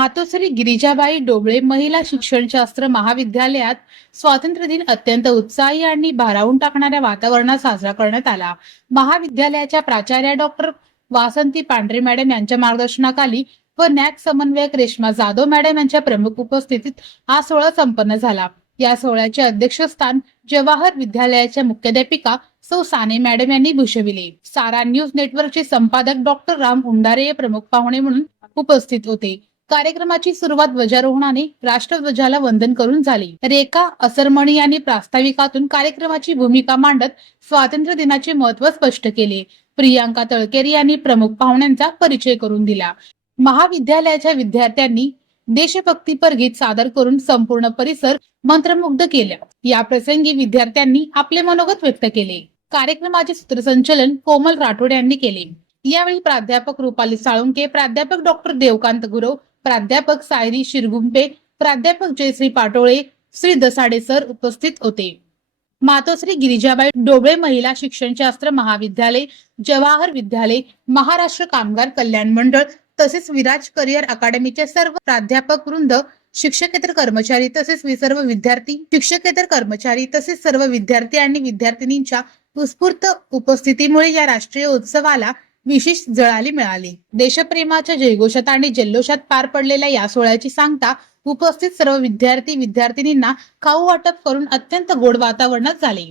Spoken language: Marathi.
मातोश्री गिरिजाबाई डोबळे महिला शिक्षणशास्त्र महाविद्यालयात स्वातंत्र्य दिन अत्यंत उत्साही आणि भारावून टाकणाऱ्या वातावरणात साजरा करण्यात आला। महाविद्यालयाच्या प्राचार्या डॉक्टर वासंती पांढरे मॅडम यांच्या मार्गदर्शनाखाली व नॅक समन्वयक रेश्मा जाधव मॅडम यांच्या प्रमुख उपस्थितीत हा सोहळा संपन्न झाला। या सोहळ्याचे अध्यक्षस्थान जवाहर विद्यालयाच्या मुख्याध्यापिका सौ साने मॅडम यांनी भूषविले। सारा न्यूज नेटवर्कचे संपादक डॉक्टर राम उंडारे हे प्रमुख पाहुणे म्हणून उपस्थित होते। कार्यक्रमाची सुरुवात ध्वजारोहणाने राष्ट्रध्वजाला वंदन करून झाली। रेखा असरमणी यांनी प्रास्ताविकातून कार्यक्रमाची भूमिका मांडत स्वातंत्र्य दिनाचे महत्त्व स्पष्ट केले। प्रियांका तळकेरी यांनी प्रमुख पाहुण्यांचा परिचय करून दिला। महाविद्यालयाच्या विद्यार्थ्यांनी देशभक्तीपर गीत सादर करून संपूर्ण परिसर मंत्रमुग्ध केला। या प्रसंगी विद्यार्थ्यांनी आपले मनोगत व्यक्त केले। कार्यक्रमाचे सूत्रसंचालन कोमल राठोड यांनी केले। यावेळी प्राध्यापक रुपाली साळुंके, प्राध्यापक डॉक्टर देवकांत गुरव, प्राध्यापक सायरी शिरगुंपे, प्राध्यापक जयश्री पाटोळे, श्री दसाडे सर उपस्थित होते। मातोश्री गिरिजाबाई डोबळे महिला शिक्षणशास्त्र महाविद्यालय, जवाहर विद्यालय, महाराष्ट्र कामगार कल्याण मंडळ तसेच विराज करिअर अकादमीचे सर्व प्राध्यापक वृंद, शिक्षकेतर कर्मचारी तसेच सर्व विद्यार्थी, शिक्षकेतर कर्मचारी तसेच सर्व विद्यार्थी आणि विद्यार्थिनींच्या उत्स्फूर्त उपस्थितीमुळे या राष्ट्रीय उत्सवाला विशेष झळाळी मिळाली। देशप्रेमाच्या जयघोषात आणि जल्लोषात पार पडलेल्या या सोहळ्याची सांगता उपस्थित सर्व विद्यार्थी विद्यार्थिनींना खाऊ वाटप करून अत्यंत गोड वातावरणात झाले।